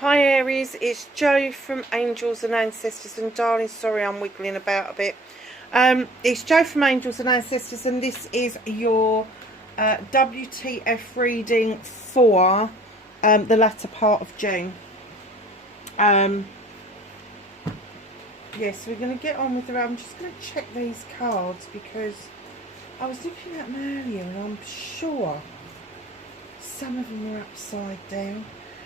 Hi Aries, it's Jo from Angels and Ancestors, and darling, sorry I'm wiggling about a bit. It's Jo from Angels and Ancestors, and this is your WTF reading for the latter part of June. Yes, we're going to get on with the... I'm just going to check these cards because I was looking at them earlier and I'm sure some of them are upside down.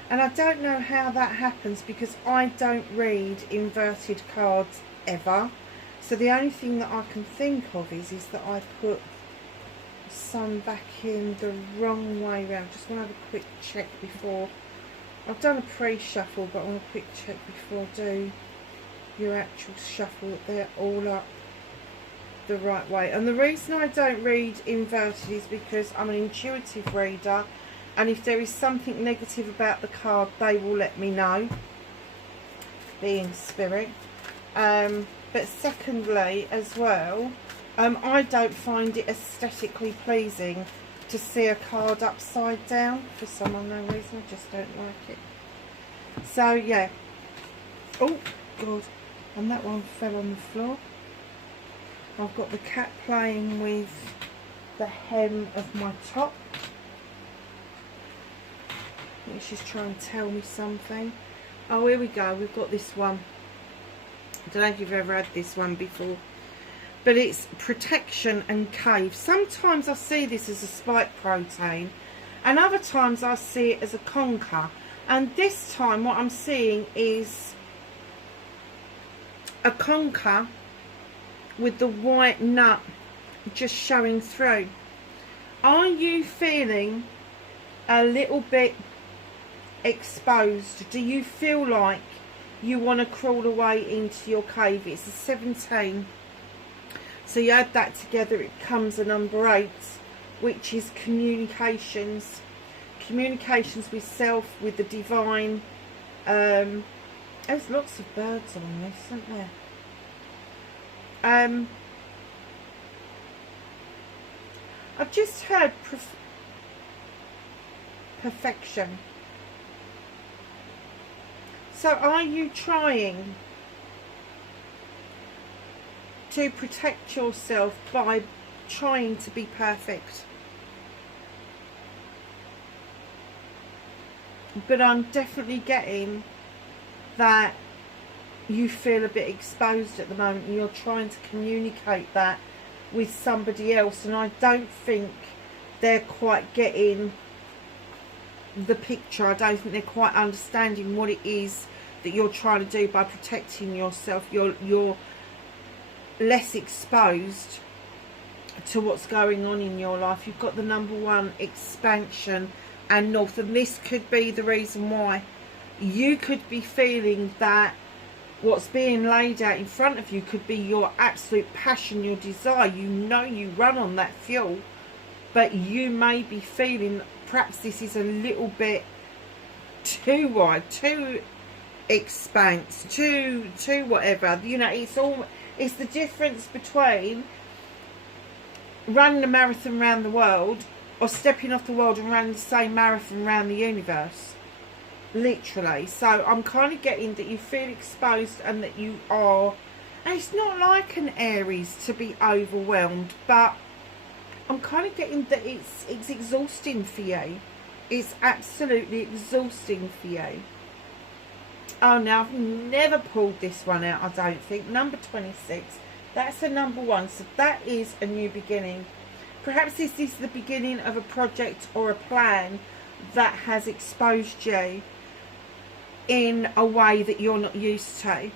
And I don't know how that happens because I don't read inverted cards ever. So the only thing that I can think of is that I put some back in the wrong way round. Just want to have a quick check before. I've done a pre-shuffle, but I want a quick check before I do your actual shuffle that they're all up the right way. And the reason I don't read inverted is because I'm an intuitive reader. And if there is something negative about the card, they will let me know, being spirit. But secondly, as well, I don't find it aesthetically pleasing to see a card upside down. For some unknown reason, I just don't like it. So, yeah. Oh, God. And that one fell on the floor. I've got the cat playing with the hem of my top. She's trying to tell me something. Oh, here we go. We've got this one. I don't know if you've ever had this one before, but it's protection and cave. Sometimes I see this as a spike protein, and other times I see it as a conker. And this time what I'm seeing is a conker with the white nut just showing through. Are you feeling a little bit exposed? Do you feel like you want to crawl away into your cave? It's a 17, so you add that together, it becomes a number 8, which is communications with self, with the divine. There's lots of birds on this, isn't there? I've just heard perfection. So are you trying to protect yourself by trying to be perfect? But I'm definitely getting that you feel a bit exposed at the moment and you're trying to communicate that with somebody else, and I don't think they're quite getting the picture. I don't think they're quite understanding what it is that you're trying to do by protecting yourself. You're less exposed to what's going on in your life. You've got the number 1, expansion and north, and this could be the reason why you could be feeling that what's being laid out in front of you could be your absolute passion, your desire. You know you run on that fuel, but you may be feeling perhaps this is a little bit too wide, too expanse, too whatever. You know, it's the difference between running a marathon around the world or stepping off the world and running the same marathon around the universe, literally. So I'm kind of getting that you feel exposed and that you are, and it's not like an Aries to be overwhelmed, but I'm kind of getting that it's exhausting for you. It's absolutely exhausting for you. Oh, now I've never pulled this one out, I don't think. Number 26. That's a number 1. So that is a new beginning. Perhaps this is the beginning of a project or a plan that has exposed you in a way that you're not used to.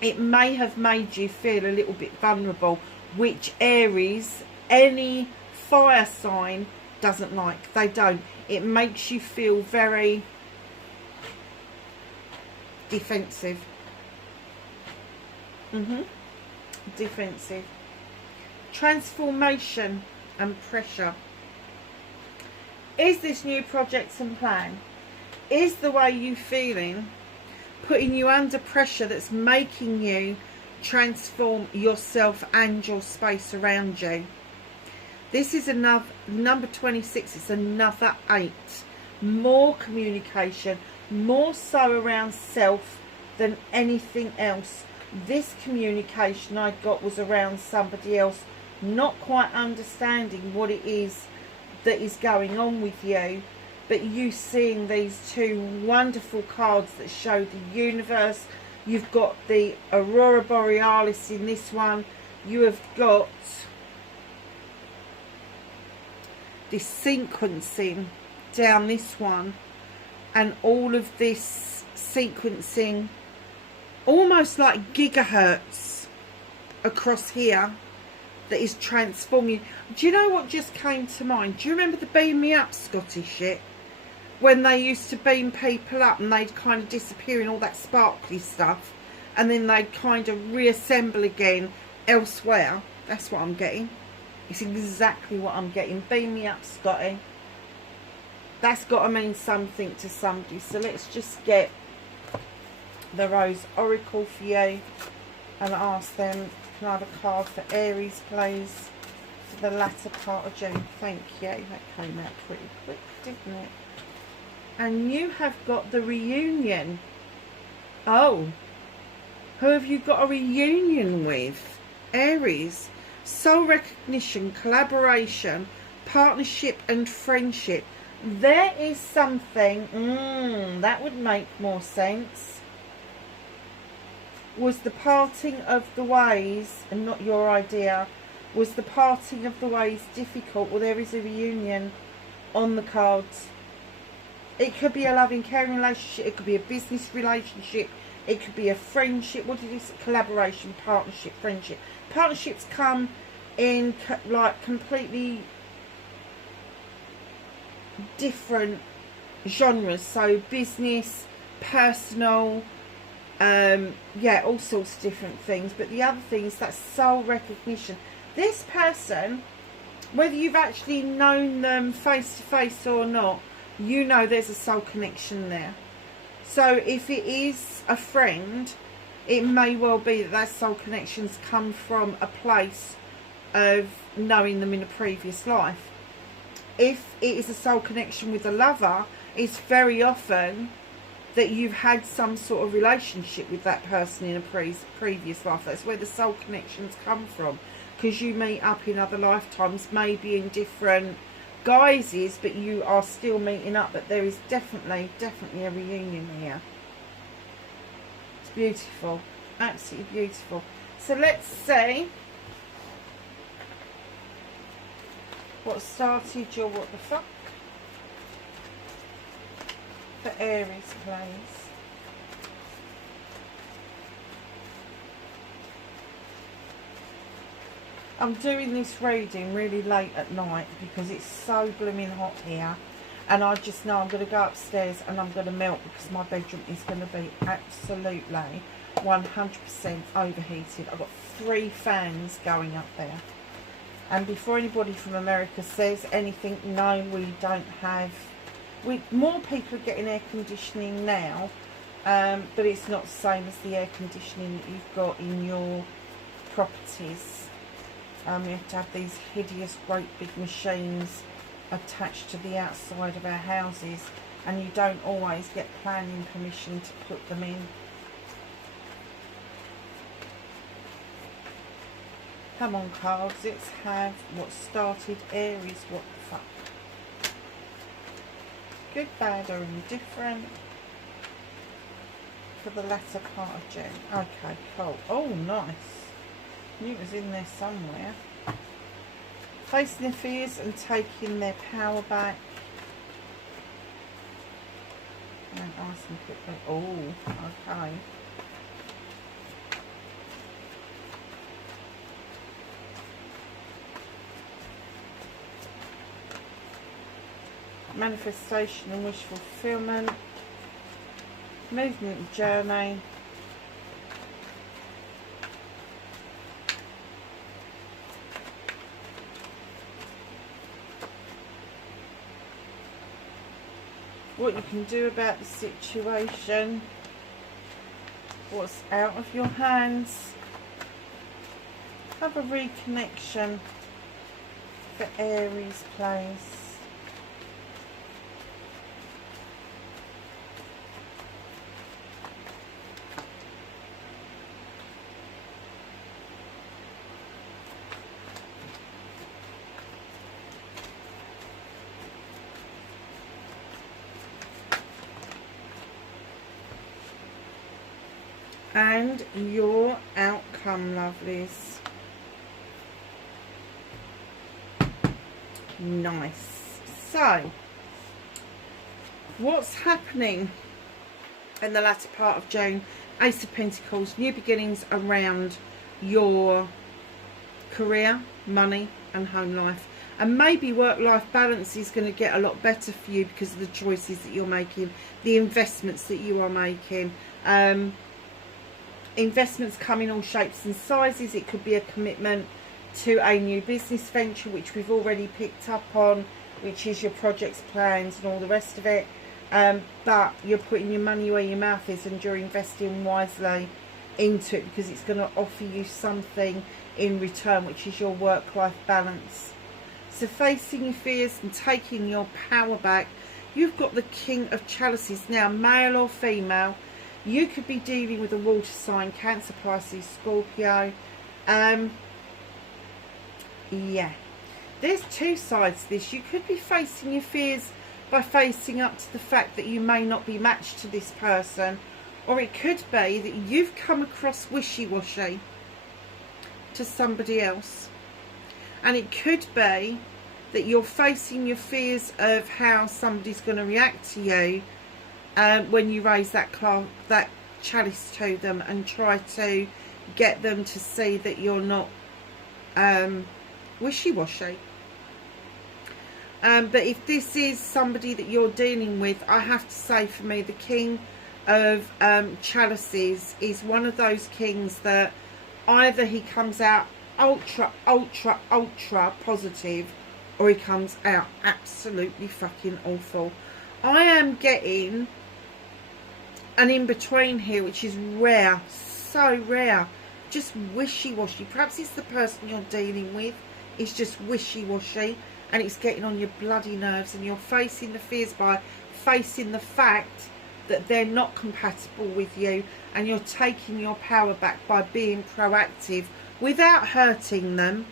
It may have made you feel a little bit vulnerable, which Aries, any fire sign, doesn't like. They don't. It makes you feel very defensive. Defensive. Transformation and pressure. Is this new project and plan? Is the way you feeling putting you under pressure that's making you transform yourself and your space around you? This is another number 26. It's another 8. More communication, more so around self than anything else. This communication I got was around somebody else not quite understanding what it is that is going on with you, but you seeing these two wonderful cards that show the universe. You've got the Aurora Borealis in this one. You have got this sequencing down this one, and all of this sequencing almost like gigahertz across here that is transforming. Do you know what just came to mind? Do you remember the Beam Me Up Scottish shit? When they used to beam people up and they'd kind of disappear in all that sparkly stuff, and then they'd kind of reassemble again elsewhere. That's what I'm getting. It's exactly what I'm getting. Beam me up, Scotty. That's got to mean something to somebody. So let's just get the Rose Oracle for you and ask them, can I have a card for Aries, please, for the latter part of June? Thank you. That came out pretty quick, didn't it? And you have got the reunion. Oh, who have you got a reunion with? Aries. Soul recognition, collaboration, partnership and friendship. There is something that would make more sense. Was the parting of the ways, and not your idea, was the parting of the ways difficult? Well, there is a reunion on the cards. It could be a loving, caring relationship. It could be a business relationship. It could be a friendship. What did you say? Collaboration, partnership, friendship. Partnerships come in like completely different genres. So business, personal, yeah, all sorts of different things. But the other thing is that soul recognition. This person, whether you've actually known them face to face or not, you know there's a soul connection there. So if it is a friend, it may well be that that soul connections come from a place of knowing them in a previous life. If it is a soul connection with a lover, it's very often that you've had some sort of relationship with that person in a previous life. That's where the soul connections come from, because you meet up in other lifetimes, maybe in different guises, but you are still meeting up. But there is definitely a reunion here. It's beautiful, absolutely beautiful. So let's see what started your what the fuck for Aries, please. I'm doing this reading really late at night because it's so blooming hot here, and I just know I'm going to go upstairs and I'm going to melt, because my bedroom is going to be absolutely 100% overheated. I've got 3 fans going up there. And before anybody from America says anything, no, we don't have... more people are getting air conditioning now, but it's not the same as the air conditioning that you've got in your properties. You have to have these hideous, great big machines attached to the outside of our houses, and you don't always get planning permission to put them in. Come on, cards, let's have what started Aries, what the fuck. Good, bad or indifferent for the latter part of June. Okay, cool. Oh, nice. I knew it was in there somewhere. Facing their fears and taking their power back. And ask them quickly. Oh, okay. Manifestation and wish fulfillment. Movement journey. What you can do about the situation. What's out of your hands. Have a reconnection for Aries, please. and your outcome, lovelies. Nice. So, what's happening in the latter part of June? Ace of Pentacles, new beginnings around your career, money and home life. And maybe work-life balance is going to get a lot better for you because of the choices that you're making, the investments that you are making. Investments come in all shapes and sizes. It could be a commitment to a new business venture, which we've already picked up on, which is your projects, plans and all the rest of it. But you're putting your money where your mouth is, and you're investing wisely into it because it's going to offer you something in return, which is your work-life balance. So facing your fears and taking your power back. You've got the King of Chalices. Now, male or female, you could be dealing with a water sign, Cancer, Pisces, Scorpio. Yeah, there's two sides to this. You could be facing your fears by facing up to the fact that you may not be matched to this person, or it could be that you've come across wishy-washy to somebody else, and it could be that you're facing your fears of how somebody's going to react to you when you raise that chalice to them and try to get them to see that you're not wishy-washy. But if this is somebody that you're dealing with, I have to say, for me, the King of Chalices is one of those kings that either he comes out ultra positive, or he comes out absolutely fucking awful. I am getting an in-between here, which is rare, so rare. Just wishy-washy. Perhaps it's the person you're dealing with. It's just wishy-washy, and it's getting on your bloody nerves, and you're facing the fears by facing the fact that they're not compatible with you, and you're taking your power back by being proactive without hurting them.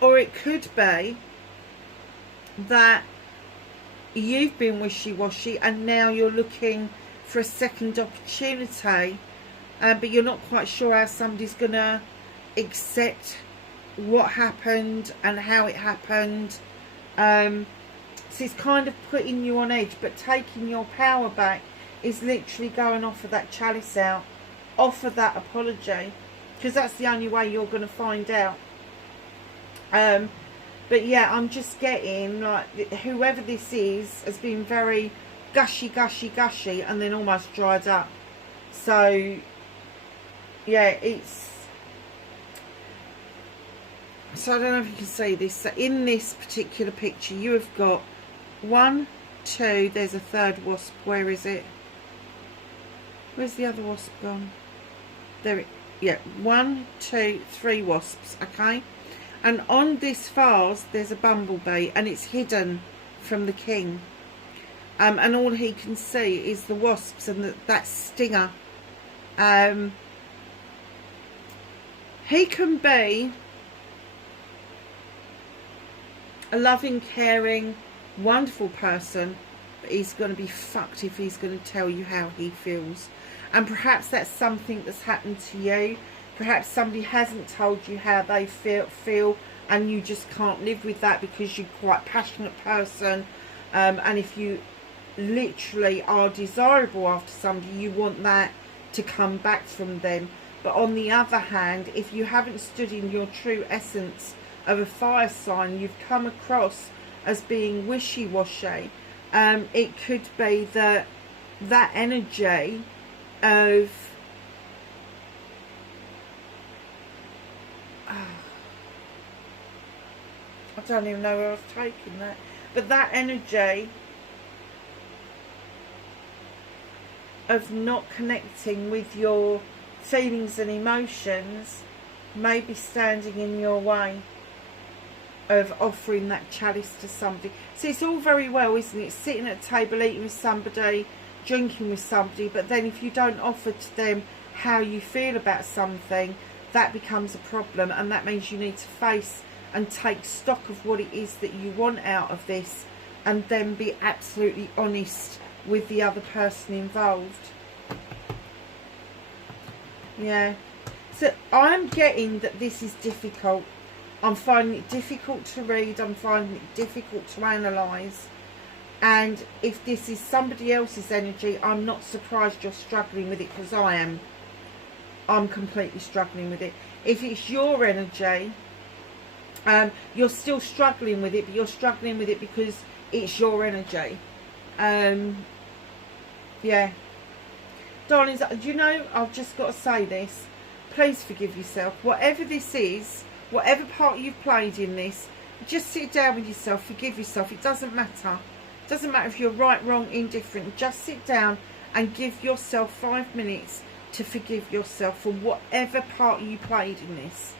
Or it could be that you've been wishy-washy and now you're looking for a second opportunity, but you're not quite sure how somebody's going to accept what happened and how it happened. So it's kind of putting you on edge, but taking your power back is literally going off of that chalice out, offer that apology, because that's the only way you're going to find out. But yeah, I'm just getting like whoever this is has been very gushy and then almost dried up. So yeah, so I don't know if you can see this. So in this particular picture, you have got 1, 2, there's a third wasp. Where is it? Where's the other wasp gone? There it, yeah, 1, 2, 3 wasps, okay? And on this vase, there's a bumblebee, and it's hidden from the king. And all he can see is the wasps and that stinger. He can be a loving, caring, wonderful person, but he's going to be fucked if he's going to tell you how he feels. And perhaps that's something that's happened to you. Perhaps somebody hasn't told you how they feel, and you just can't live with that because you're quite a passionate person. And if you literally are desirable after somebody, you want that to come back from them. But on the other hand, if you haven't stood in your true essence of a fire sign, you've come across as being wishy-washy. It could be that energy of I don't even know where I was taking that, but that energy of not connecting with your feelings and emotions may be standing in your way of offering that chalice to somebody. So it's all very well, isn't it, sitting at a table, eating with somebody, drinking with somebody, but then if you don't offer to them how you feel about something, that becomes a problem, and that means you need to face and take stock of what it is that you want out of this, and then be absolutely honest with the other person involved. Yeah. So I'm getting that this is difficult. I'm finding it difficult to read. I'm finding it difficult to analyse. And if this is somebody else's energy, I'm not surprised you're struggling with it, because I am. I'm completely struggling with it. If it's your energy, you're still struggling with it, but you're struggling with it because it's your energy. Yeah. Darlings, do you know, I've just got to say this. Please forgive yourself. Whatever this is, whatever part you've played in this, just sit down with yourself, forgive yourself. It doesn't matter. It doesn't matter if you're right, wrong, indifferent. Just sit down and give yourself 5 minutes to forgive yourself for whatever part you played in this.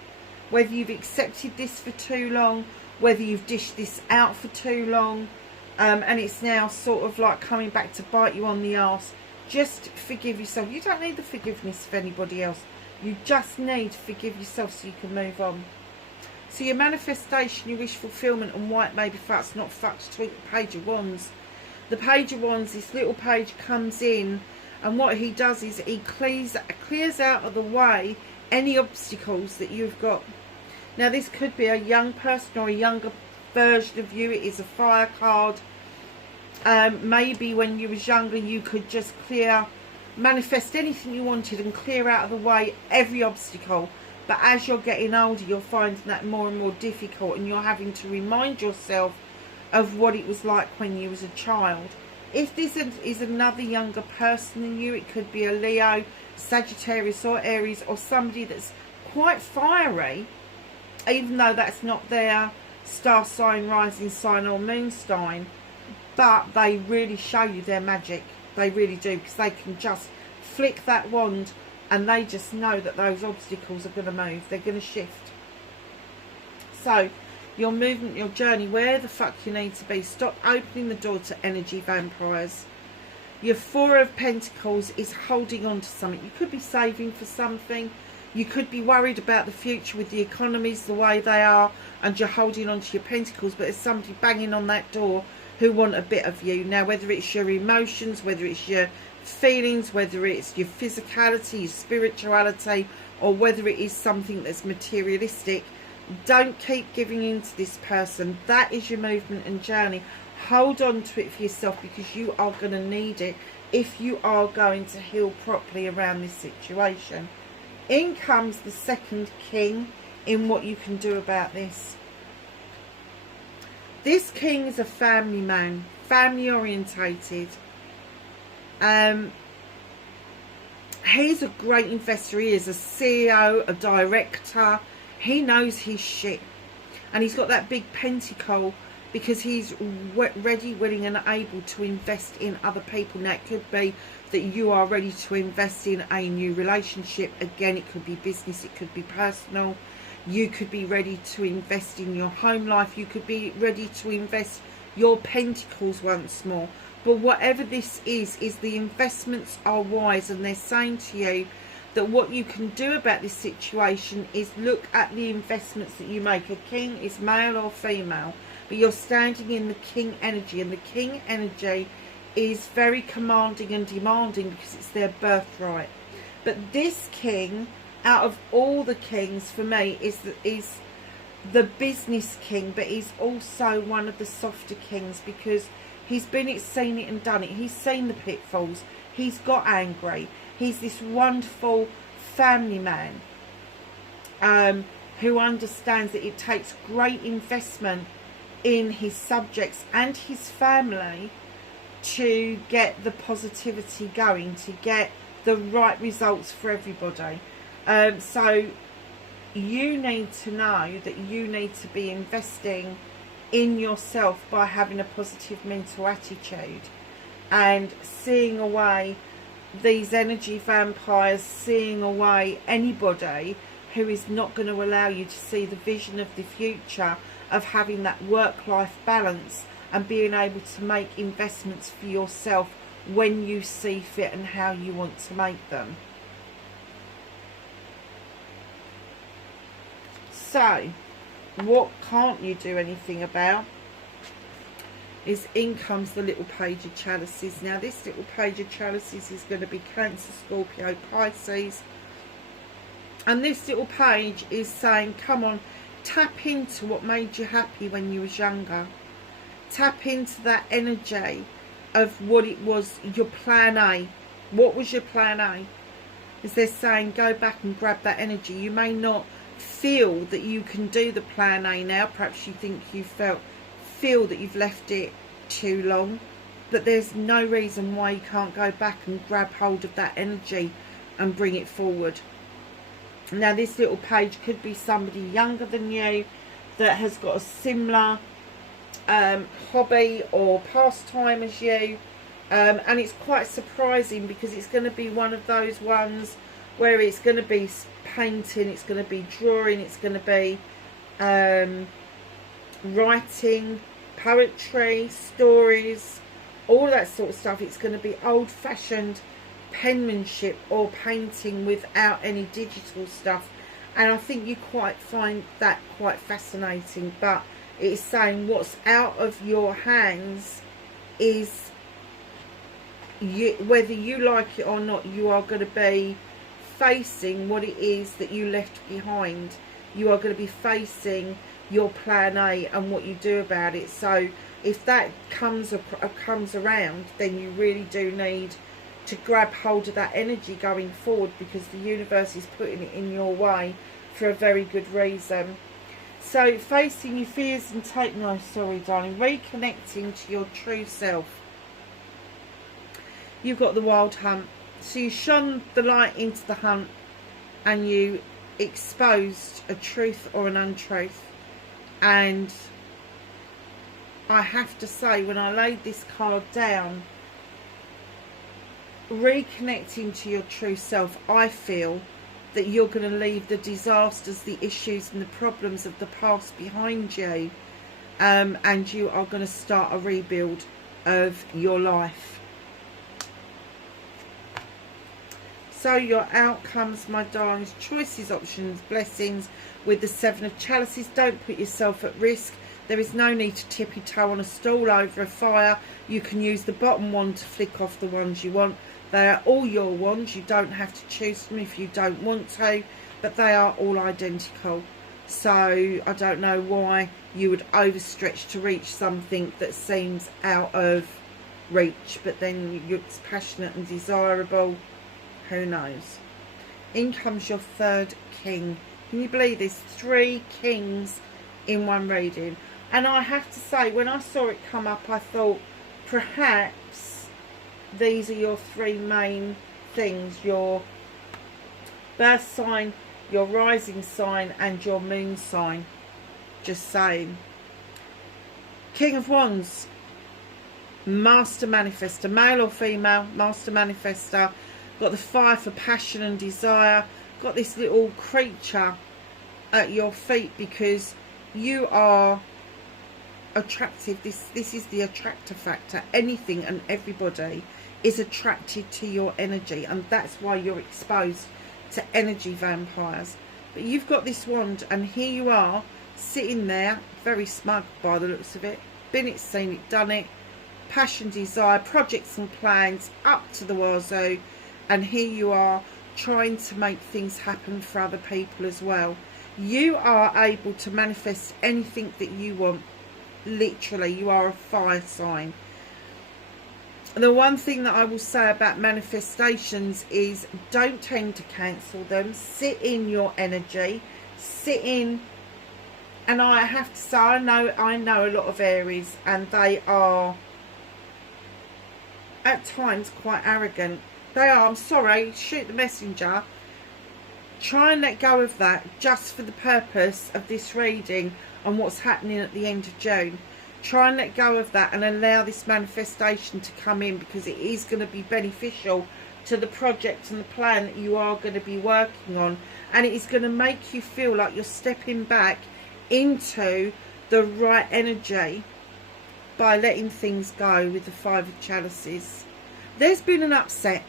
Whether you've accepted this for too long, whether you've dished this out for too long, and it's now sort of like coming back to bite you on the arse. Just forgive yourself. You don't need the forgiveness of anybody else. You just need to forgive yourself so you can move on. So your manifestation, your wish fulfillment, and why it may be fucked, not fucked, tweak the Page of Wands. The Page of Wands, this little page comes in, and what he does is he clears out of the way any obstacles that you've got. Now this could be a young person or a younger version of you. It is a fire card. Maybe when you was younger you could just manifest anything you wanted and clear out of the way every obstacle. But as you're getting older, you're finding that more and more difficult, and you're having to remind yourself of what it was like when you was a child. If this is another younger person than you, it could be a Leo, Sagittarius or Aries, or somebody that's quite fiery, even though that's not their star sign, rising sign or moon sign. But they really show you their magic. They really do, because they can just flick that wand and they just know that those obstacles are going to move. They're going to shift. So your movement, your journey, where the fuck you need to be. Stop opening the door to energy vampires. Your Four of Pentacles is holding on to something. You could be saving for something. You could be worried about the future with the economies the way they are, and you're holding on to your pentacles, but there's somebody banging on that door who want a bit of you. Now, whether it's your emotions, whether it's your feelings, whether it's your physicality, your spirituality, or whether it is something that's materialistic, don't keep giving in to this person. That is your movement and journey. Hold on to it for yourself, because you are going to need it if you are going to heal properly around this situation. In comes the second king in what you can do about this. This king is a family man, family orientated. He's a great investor. He is a CEO, a director. He knows his shit. And he's got that big pentacle because he's ready, willing and able to invest in other people. Now, it could be that you are ready to invest in a new relationship. Again, it could be business, it could be personal. You could be ready to invest in your home life. You could be ready to invest your pentacles once more. But whatever this is the investments are wise, and they're saying to you that what you can do about this situation is look at the investments that you make. A king is male or female, but you're standing in the king energy, and the king energy is very commanding and demanding because it's their birthright. But this king, out of all the kings for me, is the business king, but he's also one of the softer kings because he's seen it and done it. He's seen the pitfalls. He's got angry. He's this wonderful family man who understands that it takes great investment in his subjects and his family to get the positivity going, to get the right results for everybody. So you need to know that you need to be investing in yourself by having a positive mental attitude and seeing away these energy vampires, seeing away anybody who is not going to allow you to see the vision of the future of having that work-life balance and being able to make investments for yourself when you see fit and how you want to make them. So, what can't you do anything about is in comes the little Page of Chalices. Now, this little Page of Chalices is going to be Cancer, Scorpio, Pisces, And this little page is saying, come on, tap into what made you happy when you was younger. Tap into that energy of what it was, your plan A. What was your plan A? Is they're saying, go back and grab that energy. You may not feel that you can do the plan A now. Perhaps you think you feel that you've left it too long. But there's no reason why you can't go back and grab hold of that energy and bring it forward. Now, this little page could be somebody younger than you that has got a similar hobby or pastime as you. And it's quite surprising because it's going to be one of those ones where it's going to be painting, it's going to be drawing, it's going to be writing, poetry, stories, all that sort of stuff. It's going to be old-fashioned penmanship or painting without any digital stuff. And I think you quite find that quite fascinating. But it's saying what's out of your hands is, whether you like it or not, you are going to be facing what it is that you left behind. You are going to be facing your plan A and what you do about it. So if that comes around, then you really do need to grab hold of that energy going forward, because the universe is putting it in your way for a very good reason. So facing your fears and reconnecting to your true self. You've got the wild hunt. So you shone the light into the hunt and you exposed a truth or an untruth. And I have to say, when I laid this card down, reconnecting to your true self, I feel that you're going to leave the disasters, the issues and the problems of the past behind you, and you are going to start a rebuild of your life. So your outcomes, my darlings: choices, options, blessings. With the Seven of Chalices, don't put yourself at risk. There is no need to tippy toe on a stool over a fire. You can use the bottom one to flick off the ones you want. They are all your wands. You don't have to choose them if you don't want to, but they are all identical. So I don't know why you would overstretch to reach something that seems out of reach, but then it's passionate and desirable. Who knows? In comes your third king. Can you believe this? 3 kings in one reading. And I have to say, when I saw it come up, I thought perhaps these are your 3 main things: your birth sign, your rising sign and your moon sign. Just saying. King of Wands, master manifester, male or female, master manifester. Got the fire for passion and desire. Got this little creature at your feet because you are attractive. This is the attractor factor. Anything and everybody is attracted to your energy, and that's why you're exposed to energy vampires. But you've got this wand, and here you are sitting there, very smug by the looks of it. Been it, seen it, done it. Passion, desire, projects and plans up to the wazoo. And here you are trying to make things happen for other people as well. You are able to manifest anything that you want. Literally, you are a fire sign. The one thing that I will say about manifestations is don't tend to cancel them. Sit in your energy. Sit in. And I have to say, I know a lot of Aries, and they are at times quite arrogant. They are, I'm sorry, shoot the messenger. Try and let go of that just for the purpose of this reading and what's happening at the end of June. Try and let go of that and allow this manifestation to come in, because it is going to be beneficial to the project and the plan that you are going to be working on. And it is going to make you feel like you're stepping back into the right energy by letting things go with the 5 of Chalices. There's been an upset,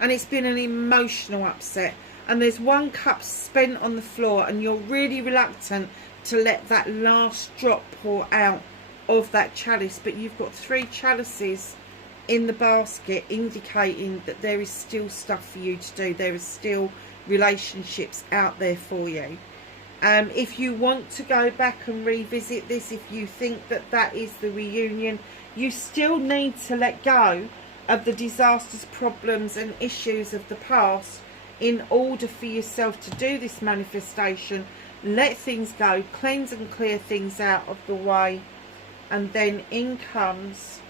and it's been an emotional upset, and there's 1 cup spent on the floor, and you're really reluctant to let that last drop pour out of that chalice. But you've got 3 chalices in the basket, indicating that there is still stuff for you to do. There is still relationships out there for you. If you want to go back and revisit this, if you think that that is the reunion, you still need to let go of the disasters, problems and issues of the past in order for yourself to do this manifestation. Let things go, cleanse and clear things out of the way, and then in comes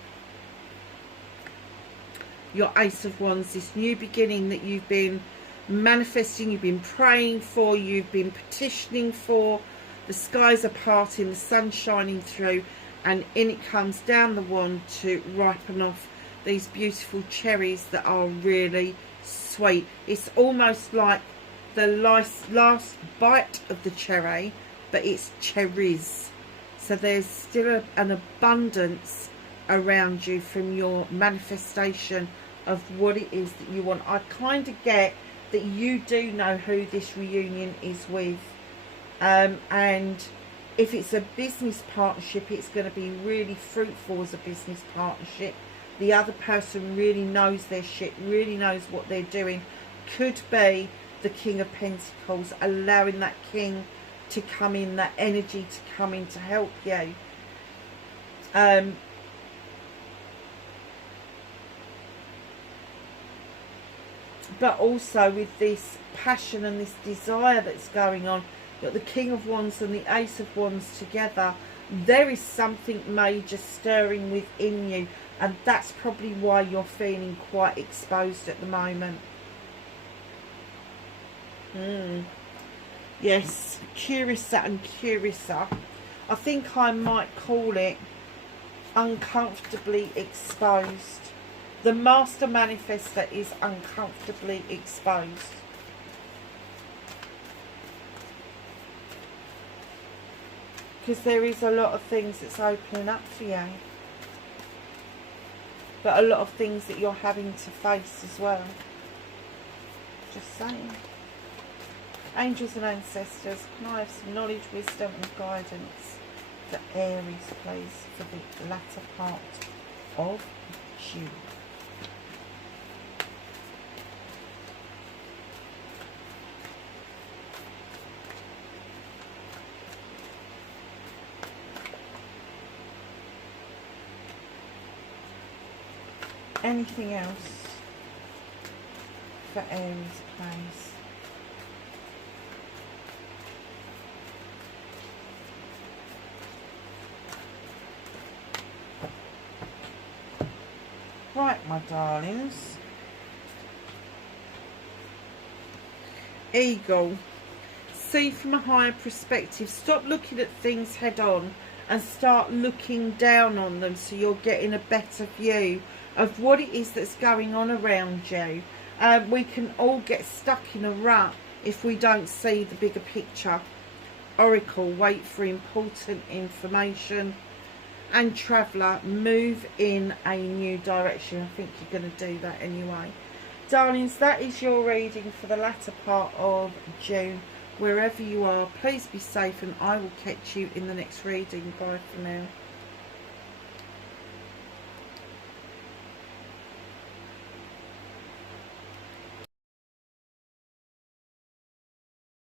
your Ace of Wands, this new beginning that you've been manifesting, you've been praying for, you've been petitioning for. The skies are parting, the sun's shining through, and in it comes down the wand to ripen off these beautiful cherries that are really sweet. It's almost like the last bite of the cherry, but it's cherries. So there's still an abundance around you from your manifestation of what it is that you want. I kind of get that you do know who this reunion is with, and if it's a business partnership, it's going to be really fruitful as a business partnership. The other person really knows their shit, really knows what they're doing. Could be the King of Pentacles, allowing that king to come in, that energy to come in to help you. But also with this passion and this desire that's going on, you've got the King of Wands and the Ace of Wands together. There is something major stirring within you, and that's probably why you're feeling quite exposed at the moment. Yes, curiouser and curiouser. I think I might call it uncomfortably exposed. The master manifester is uncomfortably exposed. Because there is a lot of things that's opening up for you. But a lot of things that you're having to face as well. Just saying. Angels and ancestors, can I have some knowledge, wisdom and guidance for Aries, please, for the latter part of June? Anything else for Aries, please? Right, my darlings. Eagle. See from a higher perspective. Stop looking at things head on and start looking down on them, so you're getting a better view of what it is that's going on around you. We can all get stuck in a rut if we don't see the bigger picture. Oracle, wait for important information. And Traveller, move in a new direction. I think you're going to do that anyway. Darlings, that is your reading for the latter part of June. Wherever you are, please be safe, and I will catch you in the next reading. Bye for now.